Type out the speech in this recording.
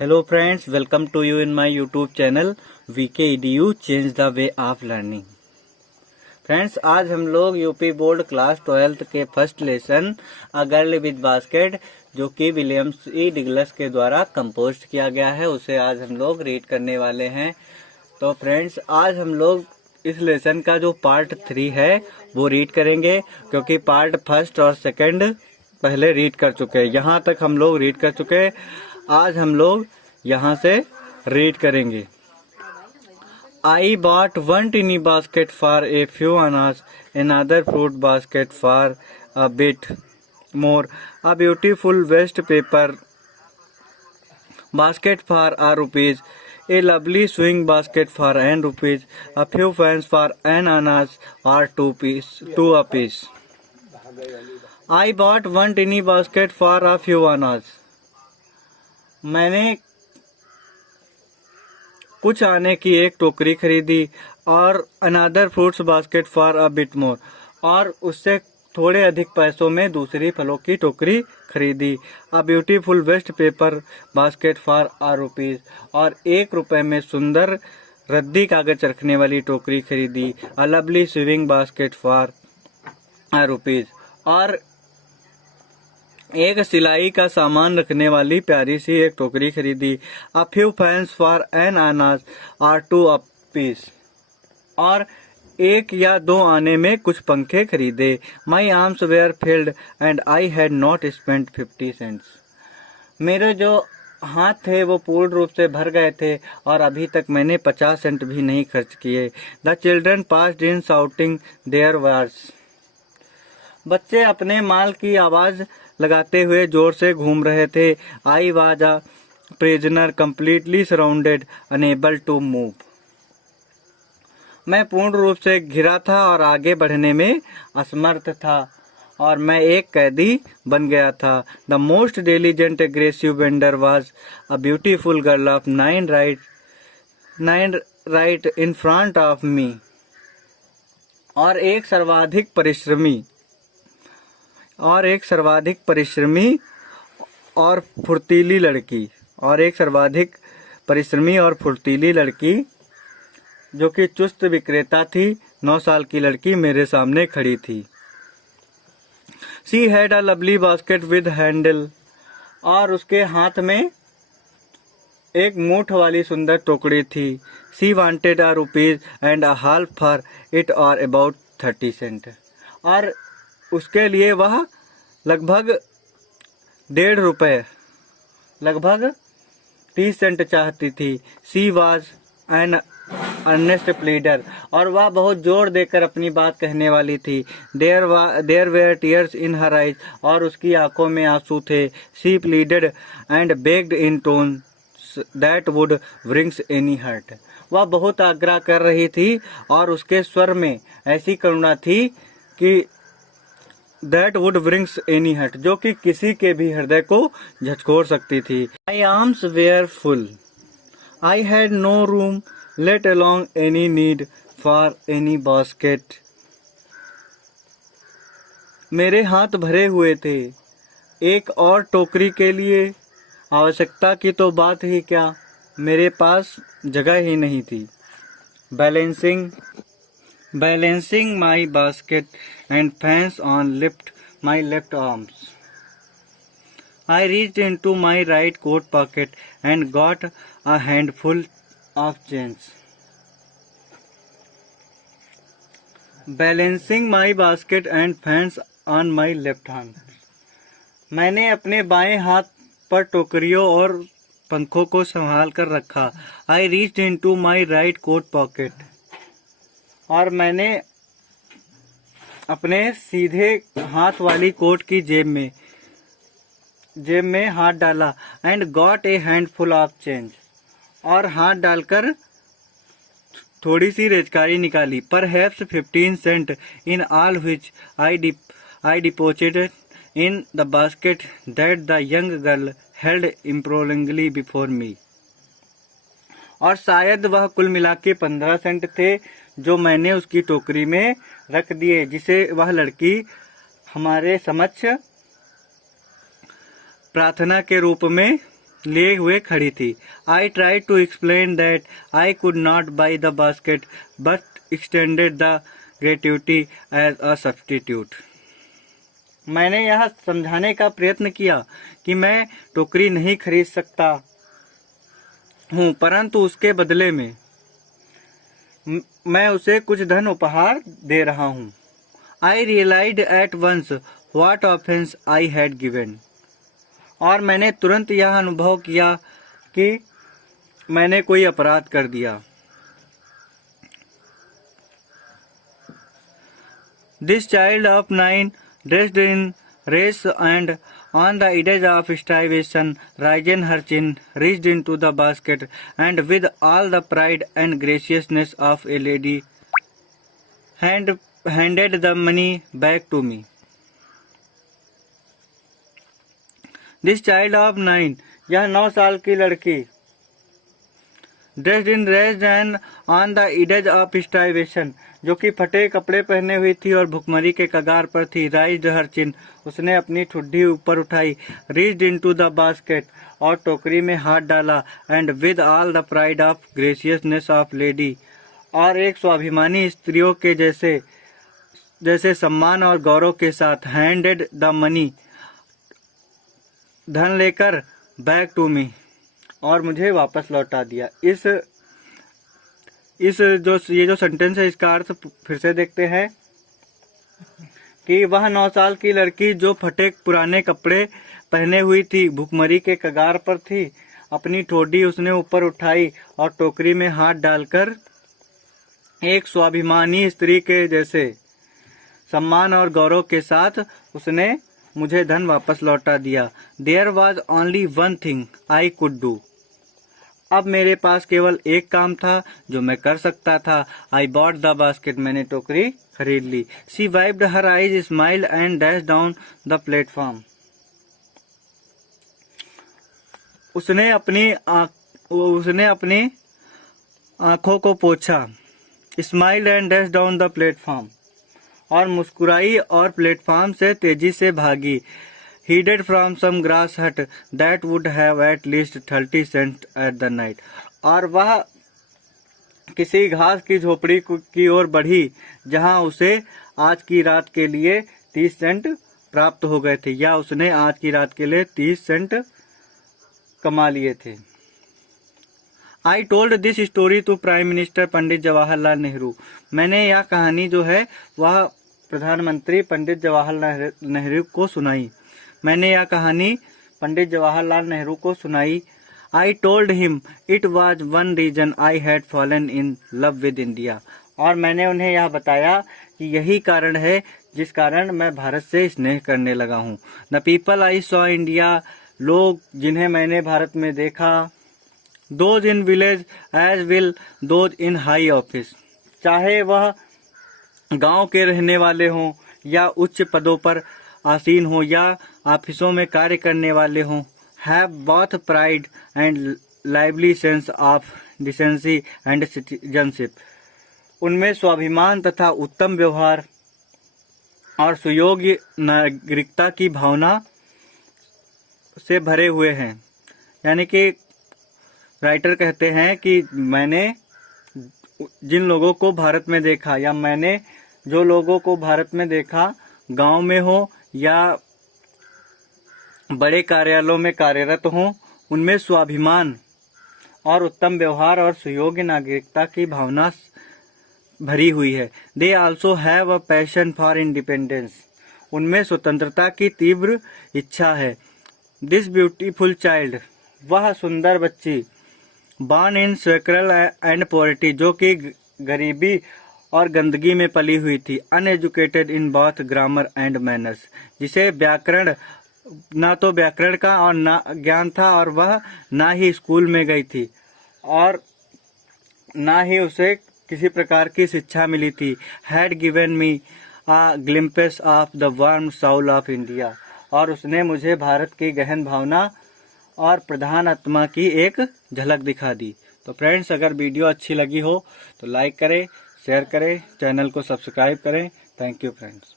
Hello friends, welcome to you in my YouTube channel VK EDU Change the Way of Learning। Friends, आज हम लोग UP board class 12th के first lesson a girl with basket जो कि Williams ई डिगलस के द्वारा compose किया गया है उसे आज हम लोग रीड करने वाले हैं। तो फ्रेंड्स, आज हम लोग इस लेसन का जो पार्ट 3 है वो रीड करेंगे, क्योंकि पार्ट फर्स्ट और सेकंड पहले रीड कर चुके हैं। यहाँ तक हम लोग रीड कर चुके हैं। आज हम लोग यहाँ से रीड करेंगे। I bought one tiny basket for a few annas, another fruit basket for a bit more, a beautiful waste paper basket for ₹1, a lovely sewing basket for ₹N, a few pens for an annas or two apiece. I bought one tiny basket for a few annas. मैंने कुछ आने की एक टोकरी खरीदी और another fruits basket for a bit more, और उससे थोड़े अधिक पैसों में दूसरी फलों की टोकरी खरीदी। A beautiful waste paper basket for ₹1, और ₹1 में सुंदर रद्दी कागज रखने वाली टोकरी खरीदी। A lovely swing basket for ₹1, और एक सिलाई का सामान रखने वाली प्यारी सी एक टोकरी खरीदी। A few fans for an आनाज और टू अपीस, और एक या दो आने में कुछ पंखे खरीदे। My arms were filled and I had not spent 50 cents. मेरे जो हाथ थे वो पूर्ण रूप से भर गए थे और अभी तक मैंने 50 सेंट भी नहीं खर्च किए। The children passed in shouting their words. बच्चे अपने माल की आवाज लगाते हुए जोर से घूम रहे थे। I was a prisoner completely surrounded unable to move. मैं पूर्ण रूप से घिरा था और आगे बढ़ने में असमर्थ था, और मैं एक कैदी बन गया था। The most diligent aggressive vendor was a beautiful girl of 9 right in front of me. और एक सर्वाधिक परिश्रमी और फुर्तीली लड़की जो कि चुस्त विक्रेता थी, 9 साल की लड़की मेरे सामने खड़ी थी। She had a lovely basket with handle, और उसके हाथ में एक मूठ वाली सुंदर टोकरी थी। She wanted ₹1 and a half for it, और अबाउट 30 सेंट, और उसके लिए वह लगभग ₹1.5 लगभग 30 सेंट चाहती थी। She was an earnest pleader, और वह बहुत जोर देकर अपनी बात कहने वाली थी। There were tears in her eyes, और उसकी आंखों में आंसू थे। She pleaded and begged in tone that would brings any heart. वह बहुत आग्रह कर रही थी और उसके स्वर में ऐसी करुणा थी कि that would brings any heart, जो कि किसी के भी हृदय को झकझोर सकती थी। My arms were full, I had no room let along any need for any basket. मेरे हाथ भरे हुए थे, एक और टोकरी के लिए आवश्यकता की तो बात ही क्या, मेरे पास जगह ही नहीं थी। Balancing my basket and fans on my left arms, I reached into my right coat pocket and got a handful of change. Balancing my basket and fans on my left hand, मैंने अपने बाएं हाथ पर टोकरियों और पंखों को संभाल कर रखा। I reached into my right coat pocket, और मैंने अपने सीधे हाथ वाली कोट की जेब में हाथ डाला। And got a handful of change, और हाथ डालकर थोड़ी सी रेजकारी निकाली। Perhaps 15 cent in all which I deposited in the basket that the young girl held imploringly before me, और शायद वह कुल मिला के 15 सेंट थे जो मैंने उसकी टोकरी में रख दिए, जिसे वह लड़की हमारे समक्ष प्रार्थना के रूप में लिए हुए खड़ी थी। I try to explain that I could not buy the basket but extended the gratuity as a substitute. मैंने यह समझाने का प्रयत्न किया कि मैं टोकरी नहीं खरीद सकता हूँ, परंतु उसके बदले में मैं उसे कुछ धन उपहार दे रहा हूँ। I realised at once what offence I had given. और मैंने तुरंत यह अनुभव किया कि मैंने कोई अपराध कर दिया। This child of 9 dressed in rags and on the edge of starvation, raising her chin, reached into the basket, and with all the pride and graciousness of a lady, handed the money back to me. This child of 9, यह 9 साल की लड़की, dressed in rags and on the edge of starvation, जो कि फटे कपड़े पहने हुई थी और भुखमरी के कगार पर थी। राइज्ड हर चिन, उसने अपनी ठुड्डी ऊपर उठाई। रीच्ड इनटू द बास्केट, और टोकरी में हाथ डाला। And with all the pride of graciousness of lady, और एक स्वाभिमानी स्त्रियों के जैसे सम्मान और गौरव के साथ हैंडेड द मनी, धन लेकर, बैक टू मी, और मुझे वापस लौटा दिया। ये जो सेंटेंस है, इसका अर्थ फिर से देखते हैं कि वह 9 साल की लड़की जो फटे पुराने कपड़े पहने हुई थी, भुखमरी के कगार पर थी, अपनी ठोडी उसने ऊपर उठाई और टोकरी में हाथ डालकर एक स्वाभिमानी स्त्री के जैसे सम्मान और गौरव के साथ उसने मुझे धन वापस लौटा दिया। There was only one thing I could do. अब मेरे पास केवल एक काम था जो मैं कर सकता था। आई बॉट द बास्केट, मैंने टोकरी खरीद ली। She wiped her eyes, smile and dash down the platform. उसने अपनी आंखों को पोंछा, smile and dash down the platform, और मुस्कुराई और प्लेटफॉर्म से तेजी से भागी। Headed from some grass hut that would have at least 30 cents at the night, और वह किसी घास की झोपड़ी की ओर बढ़ी जहां उसे आज की रात के लिए 30 सेंट प्राप्त हो गए थे, या उसने आज की रात के लिए 30 सेंट कमा लिए थे। I told this story to prime minister Pandit Jawaharlal Nehru. मैंने यह कहानी जो है वह प्रधानमंत्री पंडित जवाहरलाल नेहरू को सुनाई। मैंने यह कहानी पंडित जवाहरलाल नेहरू को सुनाई। I told him it was one reason I had fallen in love with India, और मैंने उन्हें यह बताया कि यही कारण है जिस कारण मैं भारत से स्नेह करने लगा हूँ। The people I saw India, लोग जिन्हें मैंने भारत में देखा, those in village as well those in high office, चाहे वह गांव के रहने वाले हों या उच्च पदों पर आसीन हो या ऑफिसों में कार्य करने वाले हों, have both pride and lively sense of decency and citizenship. उनमें स्वाभिमान तथा उत्तम व्यवहार और सुयोग्य नागरिकता की भावना से भरे हुए हैं। यानी कि राइटर कहते हैं कि मैंने जिन लोगों को भारत में देखा, या मैंने जो लोगों को भारत में देखा, गांव में हो या बड़े कार्यालयों में कार्यरत हों, उनमें स्वाभिमान और उत्तम व्यवहार और सुयोग्य नागरिकता की भावना भरी हुई है। They also have a passion for independence, उनमें स्वतंत्रता की तीव्र इच्छा है। दिस ब्यूटीफुल चाइल्ड, वह सुंदर बच्ची, बॉर्न इन स्क्रेल एंड पॉवर्टी, जो कि गरीबी और गंदगी में पली हुई थी। Uneducated in both grammar and manners, जिसे व्याकरण ना तो व्याकरण का और ना ज्ञान था, और वह ना ही स्कूल में गई थी और ना ही उसे किसी प्रकार की शिक्षा मिली थी। Had given me a glimpse of the warm soul of India, और उसने मुझे भारत की गहन भावना और प्रधान आत्मा की एक झलक दिखा दी। तो फ्रेंड्स, अगर वीडियो अच्छी लगी हो तो लाइक करें, शेयर करें, चैनल को सब्सक्राइब करें। Thank you friends.